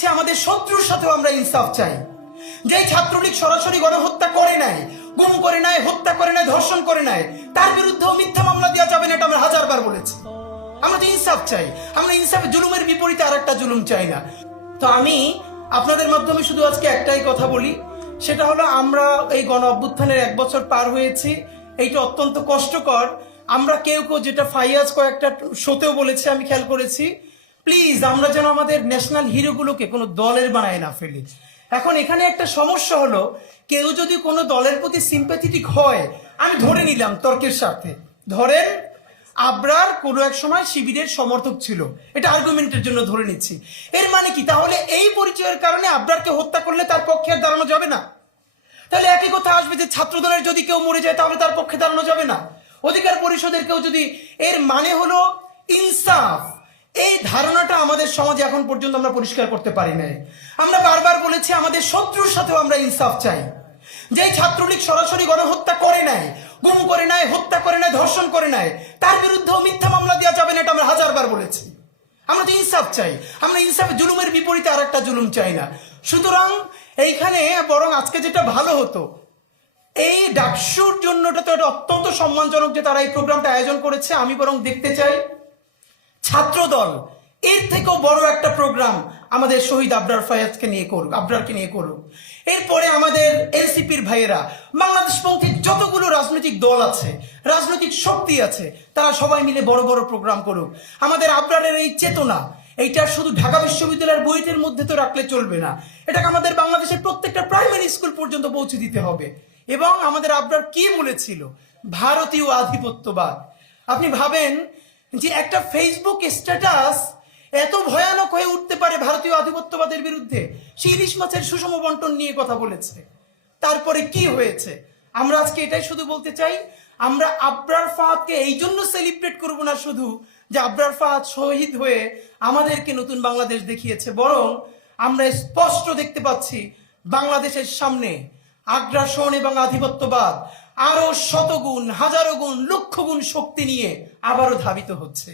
বলেছি আমাদের শত্রুর সাথেও আমরা ইনসাফ চাই। যেই ছাত্রলীগ সরাসরি গণহত্যা করে নাই, গুম করে নাই, হত্যা করে নাই, ধর্ষণ করে নাই, তার বিরুদ্ধেও মিথ্যা মামলা দেওয়া যাবে না, এটা আমরা হাজারবার বলেছি। আমরা তো ইনসাফ চাই, আমরা ইনসাফ জুলুমের বিপরীতে আর একটা জুলুম চাই না। তো আমি আপনাদের মাধ্যমে শুধু আজকে একটাই কথা বলি, সেটা হলো আমরা এই গণ অভ্যুত্থানের 1 বছর পার হয়েছি, এইটা অত্যন্ত কষ্টকর। আমরা কেউ কেউ, যেটা ফাইয়াজ কয়েকটা শোতেও বলেছে, আমি খেয়াল করেছি, প্লিজ আমরা যেন আমাদের ন্যাশনাল হিরোগুলোকে কোনো দলের বানায় না ফেলি। এখন এখানে একটা সমস্যা হলো, কেউ যদি কোনো দলের প্রতি সিম্প্যাথেটিক হয়, আমি ধরে নিলাম তর্কের সাথে, ধরেন আবরার কোনো এক সময় শিবিরের সমর্থক ছিল, এটা আর্গুমেন্টের জন্য ধরে নিচ্ছি, এর মানে কি তাহলে এই পরিচয়ের কারণে আবরারকে হত্যা করলে তার পক্ষে আর দাঁড়ানো যাবে না? তাহলে একই কথা আসবে যে ছাত্রদলের যদি কেউ মরে যায় তাহলে তার পক্ষে দাঁড়ানো যাবে না? অধিকার পরিষদের কেউ যদি, এর মানে হলো ইনসাফ। এই ধারণাটা আমাদের সমাজে এখন পর্যন্ত আমরা পরিষ্কার করতে পারি নাই। আমরা বারবার বলেছি আমাদের শত্রুর সাথেও আমরা ইনসাফ চাই। যেই ছাত্রলীগ সরাসরি গণহত্যা করে নাই, গুম করে নাই, হত্যা করে নাই, ধর্ষণ করে নাই, তার বিরুদ্ধেও মিথ্যা মামলা দেওয়া যাবে না, এটা আমরা হাজারবার বলেছি। আমরা তো ইনসাফ চাই, আমরা ইনসাফ জুলুমের বিপরীতে আর একটা জুলুম চাই না। সুতরাং এইখানে বরং আজকে যেটা ভালো হতো, এই ডাকসুর জন্যটা তো এটা অত্যন্ত সম্মানজনক যে তারা এই প্রোগ্রামটা আয়োজন করেছে। আমি বরং দেখতে চাই ছাত্রদল এর থেকেও বড় একটা প্রোগ্রাম আমাদের শহীদ আবরার ফায়াজকে নিয়ে করুক, আবরারকে নিয়ে করুক। এরপরে আমাদের এনসিপির ভাইয়েরা, বাংলাদেশপন্থী যতগুলো রাজনৈতিক দল আছে, রাজনৈতিক শক্তি আছে, তারা সবাই মিলে বড় বড় প্রোগ্রাম করুক। আমাদের আবরারের এই চেতনা, এইটা শুধু ঢাকা বিশ্ববিদ্যালয়ের বইয়ের মধ্যে তো রাখলে চলবে না, এটাকে আমাদের বাংলাদেশের প্রত্যেকটা প্রাইমারি স্কুল পর্যন্ত পৌঁছে দিতে হবে। এবং আমাদের আবরার কি বলেছিল, ভারতীয় আধিপত্যবাদ। আপনি ভাবেন যে একটা ফেসবুক স্ট্যাটাস এত ভয়ানক হয়ে উঠতে পারে ভারতীয় আধিপত্যবাদের বিরুদ্ধে। সে ইলিশ মাছের সুষম বন্টন নিয়ে কথা বলেছে, তারপরে কি হয়েছে। আমরা আজকে এটাই শুধু বলতে চাই, আমরা আবরার ফাহাদকে এই জন্য সেলিব্রেট করবো না শুধু যে আবরার ফাহাদ শহীদ হয়ে আমাদেরকে নতুন বাংলাদেশ দেখিয়েছে, বরং আমরা স্পষ্ট দেখতে পাচ্ছি বাংলাদেশের সামনে আগ্রাসন এবং আধিপত্যবাদ আরো শতগুণ, হাজারো গুণ, লক্ষ গুণ শক্তি নিয়ে আবারও ধাবিত হচ্ছে।